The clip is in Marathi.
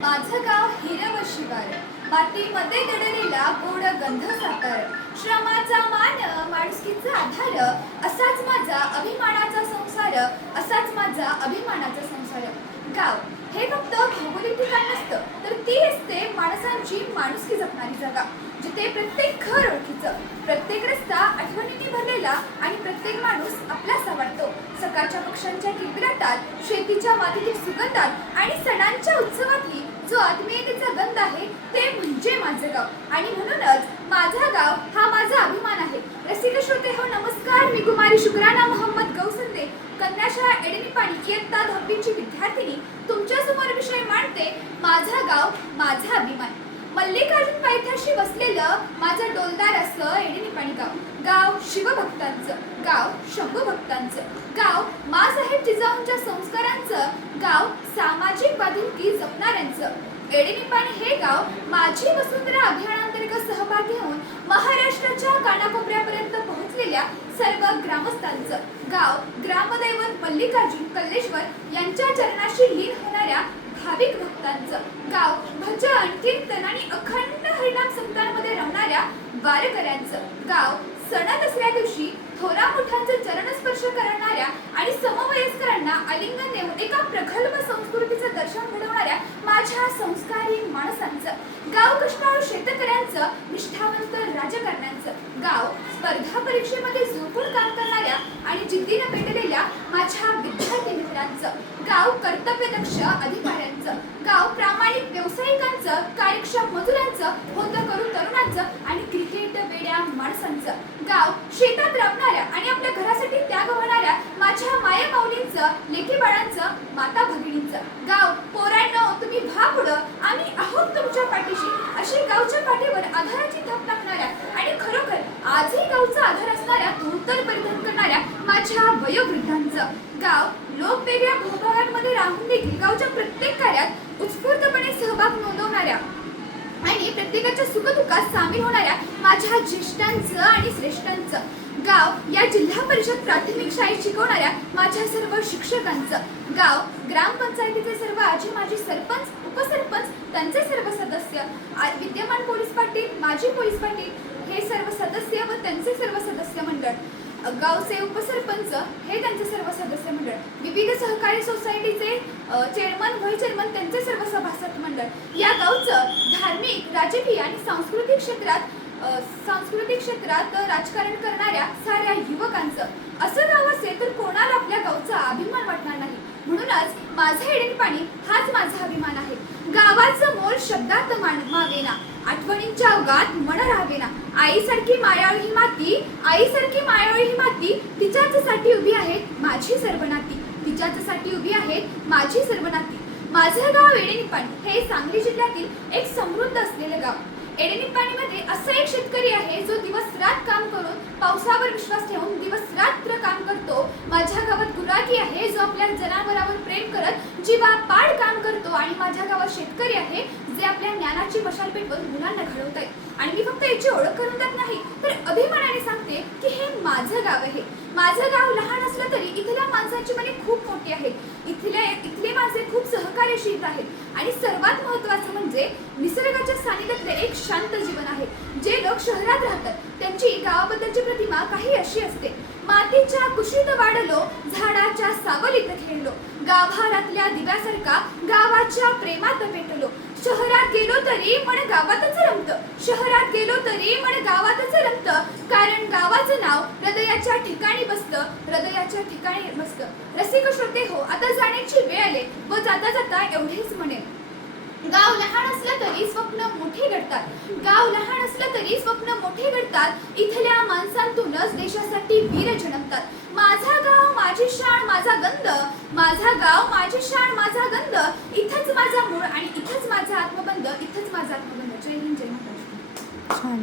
माझं गाव हिरव शिवार, मातीमध्ये दडलेला गोड गंध साकार, श्रमाचा मान माणुसकीचा आधार, असाच माझा अभिमानाचा संसार, असाच माझा अभिमानाचा संसार। गाव हे फक्त भौगोलिक ठिकाण नसतं, तर ती असते माणसांची माणुसकी जपणारी जागा, जिथे प्रत्येक घर ओळखीचं, प्रत्येक रस्ता आठवणींनी भरलेला आणि प्रत्येक माणूस आपलासा वाटतो। सकाळच्या पक्ष्यांच्या किलबिलाटात, शेतीच्या मातीतील सुगंधात आणि सणांच्या उत्सवातली जो आत्मीयतेचा गंध आहे ते म्हणजे माझं गाव। आणि म्हणूनच माझा गाव हा माझा अभिमान आहे। रसिक श्रोते हो, नमस्कार। मी कुमारी शुक्राना मोहम्मद गौसंदे, कन्याशाळा एडनीपाणी इयत्ता 10वीची विद्यार्थिनी, तुमच्या समोर विषय मांडते माझा गाव माझा अभिमान। मल्लिकार्जुन पायथ्याशी बसलेलं माझं डोलदार असं एडनीपाणी गाव, गाव शिवभक्तांचं, गाव शंभू भक्तांचं, गाव माँसाहेब जिजाऊंच्या संस्कारांचं, गाव सामाजिक बांधिलकी जपणाऱ्यांचं। एडनीपाणी हे गाव माझी वसुंधरा अभियानांतर्गत सहभागी होऊन महाराष्ट्राच्या कानाकोपऱ्यापर्यंत पोहोचलेल्या सर्व ग्रामस्थांचं, गाव ग्रामदैवत मल्लिकार्जुन कल्लेश्वर यांच्या चरणाशी लीन होणाऱ्या भाविक भक्तांचं, गाव भजन कीर्तन आणि अखंड हरिनाम संतांमध्ये रमणाऱ्या वारकऱ्यांचं, गाव सण दसऱ्या दिवशी थोरा मोठ्यांचं चरणस्पर्श करणाऱ्या आणि समवयस्करांना आलिंगन देऊन एका प्रगल्भ संस्कृतीचं दर्शन घडवणाऱ्या माझ्या संस्कारी माणसांचं, गाव कष्टाळू शेतकऱ्यांचं, निष्ठावंत राजकारण्यांचं, गाव स्पर्धा परीक्षेमध्ये झोपून काम करणाऱ्या आणि जिद्दीनं पेटलेल्या माझ्या विद्यार्थी मित्रांचं, गाव कर्तव्यदक्ष अधिकाऱ्यांचं, गाव प्रामाणिक व्यावसायिकांचं, कार्यक्षम मजुरांचं, होतं करून तरुणांचं आणि क्रिकेट वेड्या माणसांचं, गाव शेतात राबणाऱ्या आणि आपल्या घरासाठी त्याग होणाऱ्या माझ्या माया माऊलींचं, लेकी बाळांचं, माता भगिनींचं, गाव पोरांनो तुम्ही व्हा पुढं, आम्ही आहोत तुमच्या पाठीशी, अशी गावच्या पाठीवर आधाराची थाप टाकणाऱ्या आणि खरोखर आजही गावचा आधार असणाऱ्या धोतर परिधान करणाऱ्या माझ्या वयोवृद्धांचं, गाव लोक वेगळ्या भूभागांमध्ये राहून देखील गावच्या प्रत्येक कार्यात उत्स्फूर्तपणे सहभाग नोंदवणाऱ्या आणि प्रत्येकाच्या सुखदुःखात सामील होणाऱ्या माझ्या ज्येष्ठांचं आणि श्रेष्ठांचं, गाव या जिल्हा परिषद प्राथमिक शाळेत शिकवणाऱ्या माझ्या सर्व शिक्षकांचं, गाव ग्रामपंचायतीचे सर्व आजी माजी सरपंच उपसरपंच त्यांचे सर्व सदस्य, विद्यमान पोलीस पाटील माजी पोलीस पाटील हे सर्व सदस्य व त्यांचे सर्व सदस्य मंडळ, गावचे उपसरपंच हे त्यांचे सर्व सदस्य मंडळ, विविध सहकारी सोसायटीचे चेअरमन व्हाईस चेअरमन त्यांचे सर्व सभासद मंडळ, या गावचं धार्मिक राजकीय आणि सांस्कृतिक क्षेत्रात राजकारण करणाऱ्या साऱ्या युवकांचं, असं गाव असेल तर कोणाला आपल्या गावचा अभिमान वाटणार नाही। म्हणूनच माझं एडनीपाणी हाच माझा अभिमान आहे। गावाचं मोल शब्दात मावेना, आठवणींच्या ओघात मन राहावेना, आईसारखी मायाळू ही माती, आईसारखी मायाळू ही माती, तिच्याचसाठी उभी आहेत माझी सर्व नाती, तिच्याचसाठी उभी आहेत माझी सर्व नाती। माझं गाव एडनीपाणी हे सांगली जिल्ह्यातील एक समृद्ध असलेलं गाव। एडनीपाणीमध्ये असा एक शेतकरी आहे जो दिवस रात काम करून पावसावर विश्वास ठेवून दिवस रात्र काम करतो। माझ्या गावात गुराखी आहे जो आपल्या जनावरांवर प्रेम करत जीवापाड काम करतो आणि माझ्या गावात शेतकरी आहे जे आपल्या ज्ञानाची मशाल पेटवून मुलांना घडवत आहेत। आणि मी फक्त याची ओळख करून देत नाही तर अभिमानाने सांगते की हे माझं गाव आहे। माझं गाव लहान असलं तरी इथल्या माणसांची मने खूप मोठी आहेत, इथले माझे खूप सहकार्यशील आहेत आणि सर्वात महत्त्वाचं म्हणजे निसर्गाच्या सानिध्यातले एक शांत जीवन आहे। जे लोक शहरात राहतात त्यांची गावाबद्दलची प्रतिमा काही अशी असते, मातीच्या कुशीत वाढलो, झाडाच्या सावलीत खेळलो, गाभारातल्या दिव्यासारखा गावाच्या प्रेमात पेटलो, शहरात गेलो तरी मन गावातच रमतं, शहरात गेलो तरी मन गावातच रमतं, कारण गावाचं नाव हृदयाच्या ठिकाणी बसतं, हृदयाच्या ठिकाणी बसतं। रसिक श्रोते हो, आता जाण्याची वेळ आली व जाता जाता एवढेच म्हणेन, गाव लहान असलं तरी स्वप्न मोठे घडतात, गाव लहान असलं तरी स्वप्न मोठे घडतात, इथल्या माणसांतूनच देशासाठी वीर जन्मतात। माझा गाव माझी शान माझा गंध, माझा गाव माझी शान माझा गंध, इथंच माझा मूळ आणि इथंच माझा आत्मबंध, इथंच माझा आत्मबंध। जय हिंद जय महाराष्ट्र।